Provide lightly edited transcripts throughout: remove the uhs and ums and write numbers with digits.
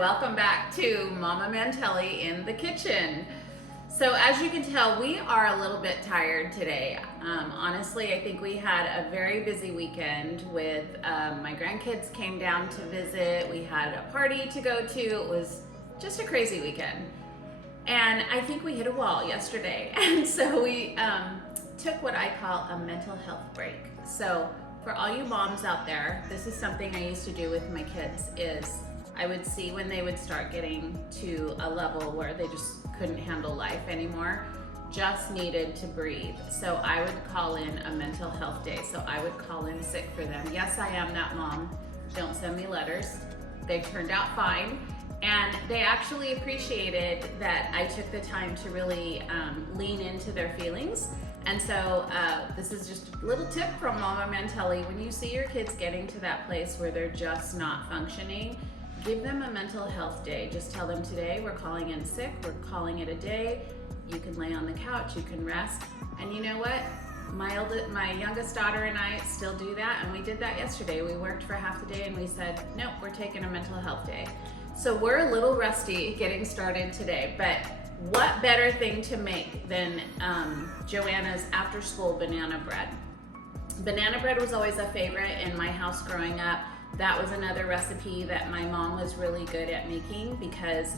welcome back to Mama Mantelli in the kitchen. So as you can tell, we are a little bit tired today. Honestly, I think we had a very busy weekend with my grandkids came down to visit. We had a party to go to. It was just a crazy weekend. And I think we hit a wall yesterday. And so we took what I call a mental health break. So for all you moms out there, this is something I used to do with my kids is I would see when they would start getting to a level where they just couldn't handle life anymore, just needed to breathe. So I would call in a mental health day. So I would call in sick for them. Yes, I am that mom. Don't send me letters. They turned out fine. And they actually appreciated that I took the time to really lean into their feelings. And so this is just a little tip from Mama Mantelli. When you see your kids getting to that place where they're just not functioning, give them a mental health day. Just tell them today we're calling in sick, we're calling it a day. You can lay on the couch, you can rest. And you know what? My youngest daughter and I still do that, and we did that yesterday. We worked for half the day and we said, nope, we're taking a mental health day. So we're a little rusty getting started today, but what better thing to make than Joanna's after school banana bread. Banana bread was always a favorite in my house growing up. That was another recipe that my mom was really good at making because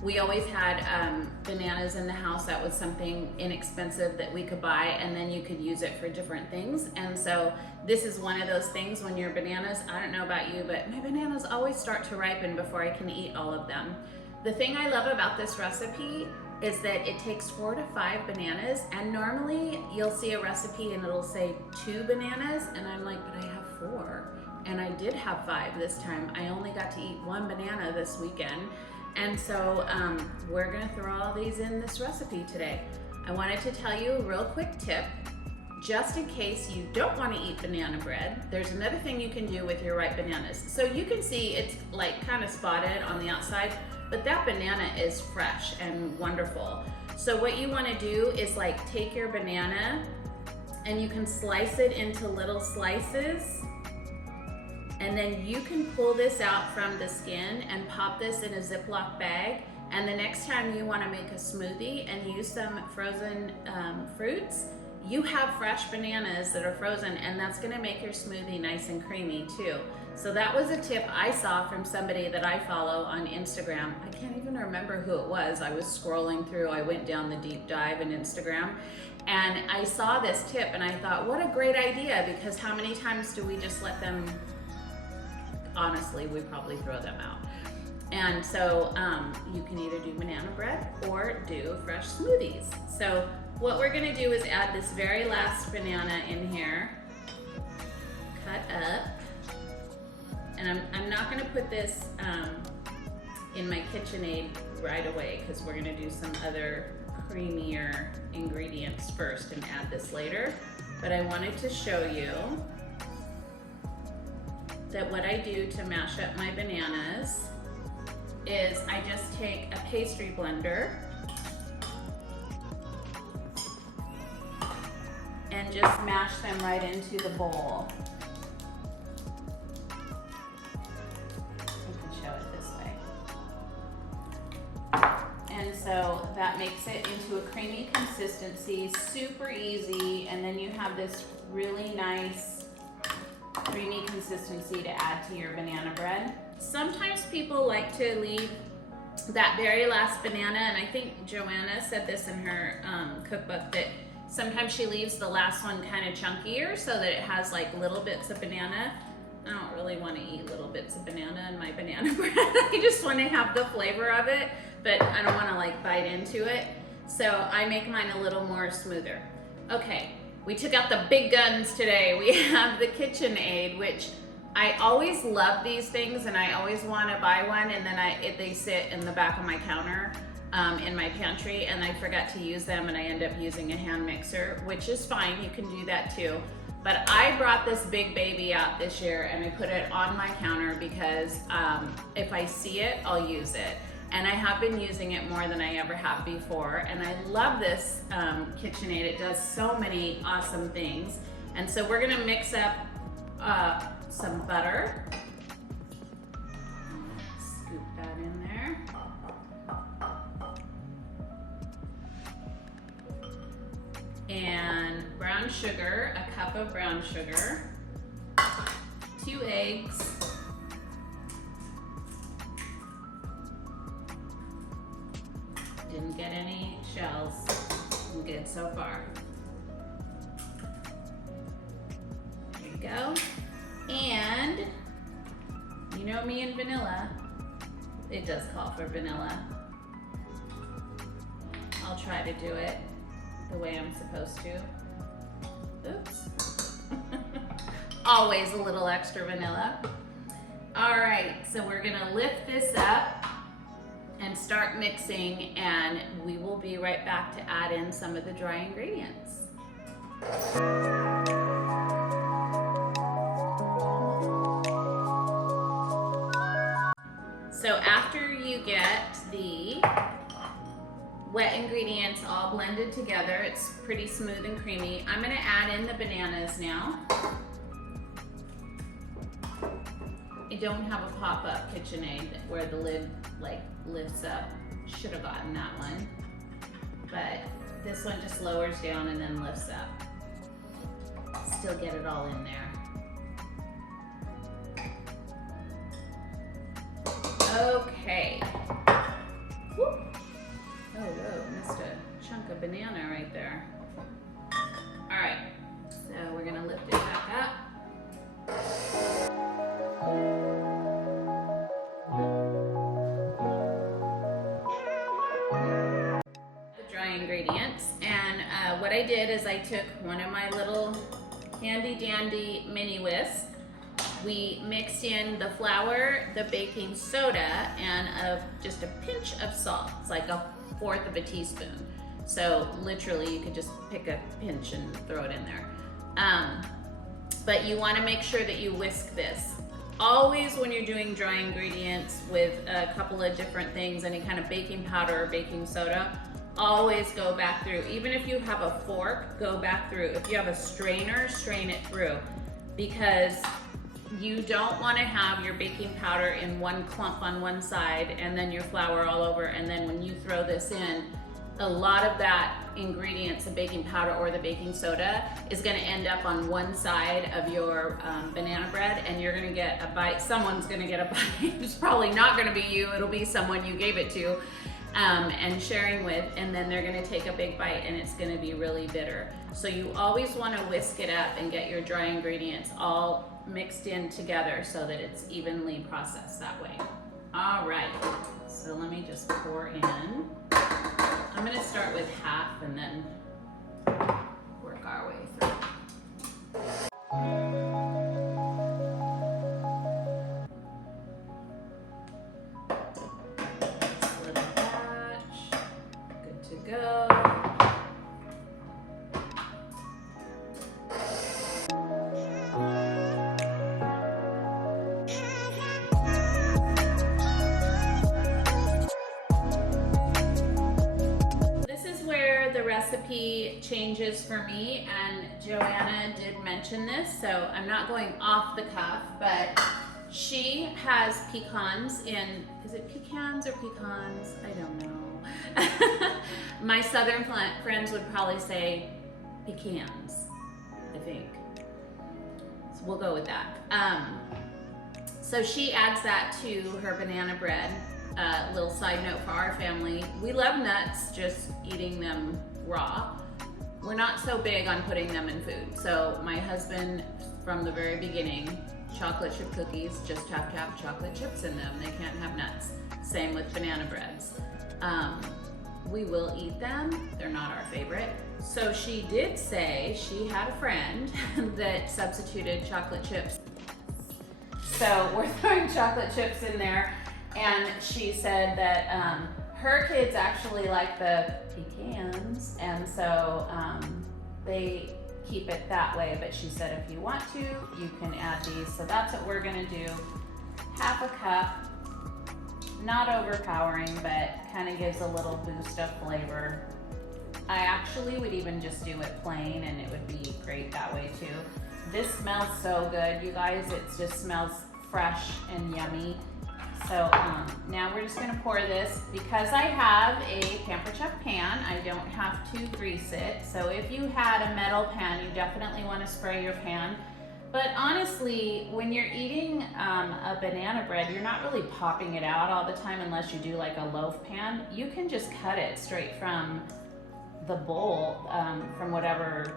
we always had bananas in the house. That was something inexpensive that we could buy, and then you could use it for different things. And so this is one of those things when your bananas, I don't know about you, but my bananas always start to ripen before I can eat all of them. The thing I love about this recipe is that it takes 4 to 5 bananas, and normally you'll see a recipe and it'll say 2 bananas, and I'm like, but I have 4. And I did have 5 this time. I only got to eat 1 banana this weekend. And so we're gonna throw all these in this recipe today. I wanted to tell you a real quick tip. Just in case you don't want to eat banana bread, there's another thing you can do with your ripe bananas. So you can see it's like kind of spotted on the outside, but that banana is fresh and wonderful. So what you want to do is like take your banana and you can slice it into little slices, and then you can pull this out from the skin and pop this in a Ziploc bag. And the next time you want to make a smoothie and use some frozen fruits, you have fresh bananas that are frozen, and that's gonna make your smoothie nice and creamy too. So that was a tip I saw from somebody that I follow on Instagram. I can't even remember who it was. I was scrolling through, I went down the deep dive in Instagram, and I saw this tip and I thought, what a great idea, because how many times do we just let them, honestly, we probably throw them out. And so you can either do banana bread or do fresh smoothies. So what we're gonna do is add this very last banana in here, cut up. And I'm not gonna put this in my KitchenAid right away because we're gonna do some other creamier ingredients first and add this later. But I wanted to show you that what I do to mash up my bananas is I just take a pastry blender and just mash them right into the bowl. I can show it this way. And so that makes it into a creamy consistency, super easy, and then you have this really nice creamy consistency to add to your banana bread. Sometimes people like to leave that very last banana, and I think Joanna said this in her cookbook, that sometimes she leaves the last one kind of chunkier so that it has like little bits of banana. I don't really want to eat little bits of banana in my banana bread. I just want to have the flavor of it, but I don't want to like bite into it. So I make mine a little more smoother. Okay, we took out the big guns today. We have the KitchenAid, which I always love these things and I always want to buy one, and then they sit in the back of my counter in my pantry, and I forget to use them and I end up using a hand mixer, which is fine, you can do that too. But I brought this big baby out this year and I put it on my counter because if I see it, I'll use it. And I have been using it more than I ever have before. And I love this KitchenAid. It does so many awesome things. And so we're gonna mix up some butter. Scoop that in there. and brown sugar, a cup of brown sugar, 2 eggs, didn't get any shells. I'm good so far. There you go. And you know me and vanilla. It does call for vanilla. I'll try to do it the way I'm supposed to. Oops. Always a little extra vanilla. All right, so we're gonna lift this up and start mixing, and we will be right back to add in some of the dry ingredients. So after you get the wet ingredients all blended together, it's pretty smooth and creamy, I'm gonna add in the bananas now. I don't have a pop-up KitchenAid where the lid like lifts up. Should have gotten that one. But this one just lowers down and then lifts up. Still get it all in there. Okay. Whoop. Oh, whoa, missed a chunk of banana right there. All right, so we're gonna lift it back up. The dry ingredients, and what I did is I took one of my little handy dandy mini whisks. We mixed in the flour, the baking soda, and just a pinch of salt. It's like 1/4 of a teaspoon. So literally you could just pick a pinch and throw it in there. But you wanna make sure that you whisk this. Always when you're doing dry ingredients with a couple of different things, any kind of baking powder or baking soda, always go back through. Even if you have a fork, go back through. If you have a strainer, strain it through. Because you don't want to have your baking powder in one clump on one side and then your flour all over, and then when you throw this in, a lot of that ingredients, the baking powder or the baking soda, is going to end up on one side of your banana bread, and you're going to get a bite. Someone's going to get a bite. It's probably not going to be you. It'll be someone you gave it to and sharing with, and then they're going to take a big bite and it's going to be really bitter. So you always want to whisk it up and get your dry ingredients all mixed in together so that it's evenly processed that way. All right, so let me just pour in. I'm gonna start with half and then work our way through. Little batch, good to go. The recipe changes for me, and Joanna did mention this, so I'm not going off the cuff, but she has pecans in, is it pecans or pecans? I don't know. My southern friends would probably say pecans, I think. So we'll go with that. So she adds that to her banana bread. Little side note for our family, we love nuts, just eating them raw. We're not so big on putting them in food. So my husband, from the very beginning, chocolate chip cookies just have to have chocolate chips in them. They can't have nuts. Same with banana breads. We will eat them. They're not our favorite. So she did say she had a friend that substituted chocolate chips. So we're throwing chocolate chips in there. And she said that her kids actually like the pecans, and so they keep it that way. But she said if you want to, you can add these. So that's what we're gonna do. Half a cup, not overpowering, but kind of gives a little boost of flavor. I actually would even just do it plain, and it would be great that way too. This smells so good, you guys. It just smells fresh and yummy. So now we're just gonna pour this. Because I have a Pampered Chef pan, I don't have to grease it. So if you had a metal pan, you definitely wanna spray your pan. But honestly, when you're eating a banana bread, you're not really popping it out all the time unless you do like a loaf pan. You can just cut it straight from the bowl, from whatever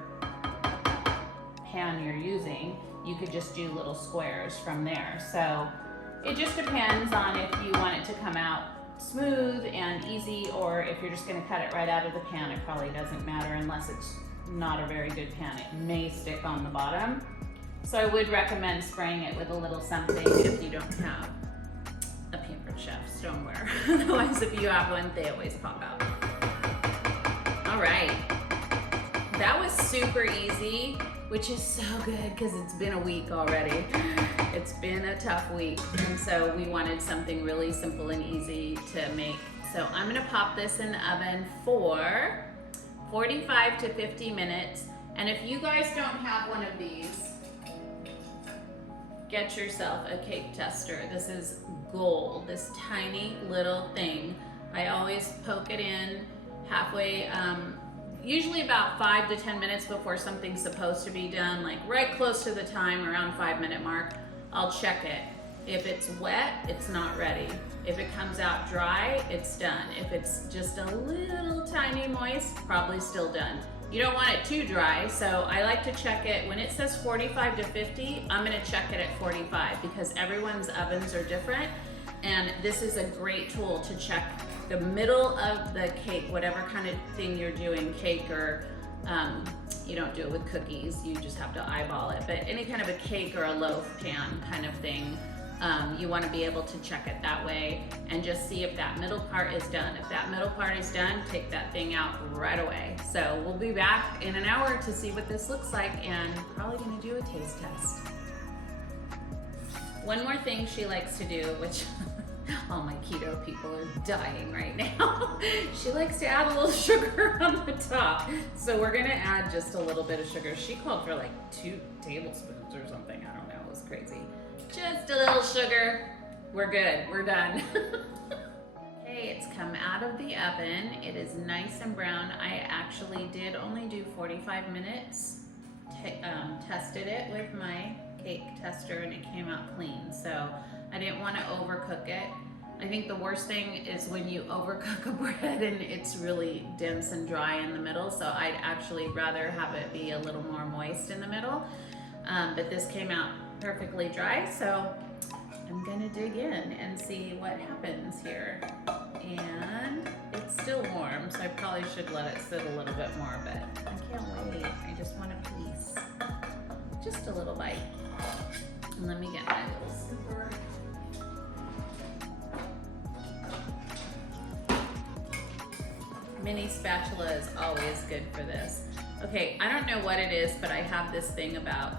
pan you're using. You could just do little squares from there. So it just depends on if you want it to come out smooth and easy, or if you're just gonna cut it right out of the pan. It probably doesn't matter unless it's not a very good pan. It may stick on the bottom. So I would recommend spraying it with a little something if you don't have a Pampered Chef stoneware. Otherwise, if you have one, they always pop out. All right, that was super easy, which is so good because it's been a week already. It's been a tough week, and so we wanted something really simple and easy to make. So I'm gonna pop this in the oven for 45 to 50 minutes. And if you guys don't have one of these, get yourself a cake tester. This is gold, this tiny little thing. I always poke it in halfway, usually about 5 to 10 minutes before something's supposed to be done, like right close to the time, around 5-minute mark. I'll check it. If it's wet, it's not ready. If it comes out dry, it's done. If it's just a little tiny moist, probably still done. You don't want it too dry, so I like to check it. When it says 45 to 50, I'm gonna check it at 45 because everyone's ovens are different. And this is a great tool to check the middle of the cake, whatever kind of thing you're doing, cake or you don't do it with cookies, you just have to eyeball it. But any kind of a cake or a loaf pan kind of thing, you want to be able to check it that way and just see if that middle part is done. If that middle part is done, take that thing out right away. So we'll be back in an hour to see what this looks like, and probably gonna do a taste test. One more thing she likes to do, which all my keto people are dying right now. She likes to add a little sugar on the top. So we're gonna add just a little bit of sugar. She called for like 2 tablespoons or something. I don't know, it was crazy. Just a little sugar. We're good, we're done. Okay, it's come out of the oven. It is nice and brown. I actually did only do 45 minutes. Tested it with my cake tester and it came out clean. So I didn't want to overcook it. I think the worst thing is when you overcook a bread and it's really dense and dry in the middle. So I'd actually rather have it be a little more moist in the middle. But this came out perfectly dry, so I'm gonna dig in and see what happens here. And it's still warm, so I probably should let it sit a little bit more, but I can't wait. I just want a piece. Just a little bite. And let me get my little scooper. Mini spatula is always good for this. Okay, I don't know what it is, but I have this thing about,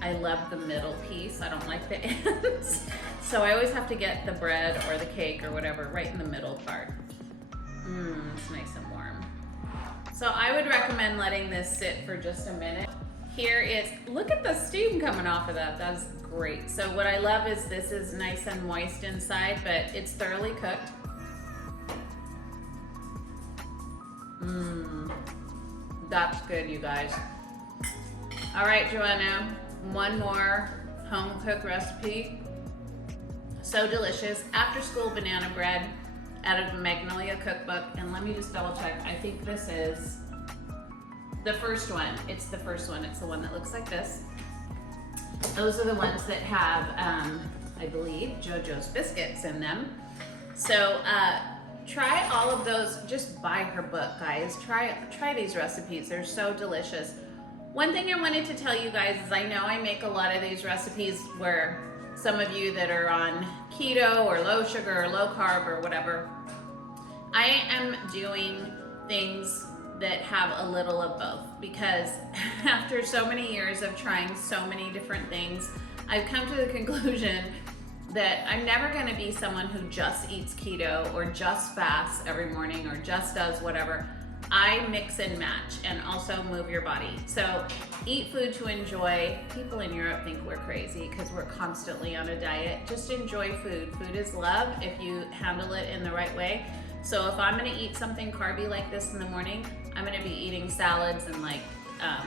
I love the middle piece. I don't like the ends. So I always have to get the bread or the cake or whatever right in the middle part. It's nice and warm. So I would recommend letting this sit for just a minute. Here is, look at the steam coming off of that. That's great. So what I love is this is nice and moist inside, but it's thoroughly cooked. That's good, you guys. All right, Joanna, one more home cooked recipe. So delicious. After school banana bread out of the Magnolia cookbook. And let me just double check. I think this is the first one. It's the first one. It's the one that looks like this. Those are the ones that have, I believe, JoJo's biscuits in them. So try all of those. Just buy her book, guys. Try these recipes. They're so delicious. One thing I wanted to tell you guys is I know I make a lot of these recipes where some of you that are on keto or low sugar or low carb or whatever, I am doing things that have a little of both, because after so many years of trying so many different things, I've come to the conclusion that I'm never gonna be someone who just eats keto or just fasts every morning or just does whatever. I mix and match and also move your body. So eat food to enjoy. People in Europe think we're crazy because we're constantly on a diet. Just enjoy food. Food is love if you handle it in the right way. So if I'm gonna eat something carby like this in the morning, I'm gonna be eating salads and like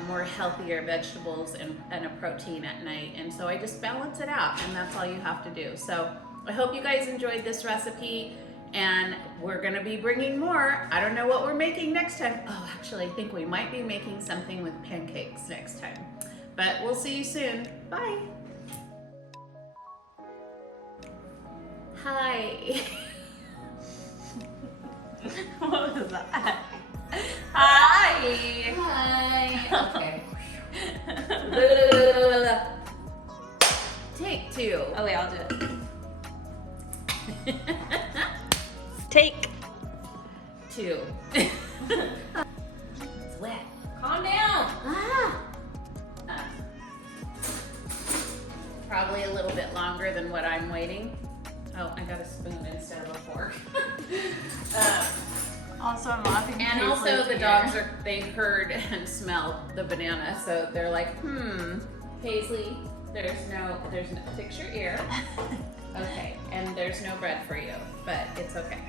more healthier vegetables and a protein at night. And so I just balance it out, and that's all you have to do. So I hope you guys enjoyed this recipe, and we're gonna be bringing more. I don't know what we're making next time. Oh, actually, I think we might be making something with pancakes next time. But we'll see you soon. Bye. Hi. What was that? Hi. Hi. Okay. Take two. Oh wait, I'll do it. Take two. It's wet. Calm down. Probably a little bit longer than what I'm waiting. Oh, I got a spoon instead of a fork. Also, I'm laughing. And also the dogs they heard and smelled the banana, so they're like, Paisley, there's no, fix your ear. Okay, and there's no bread for you, but it's okay.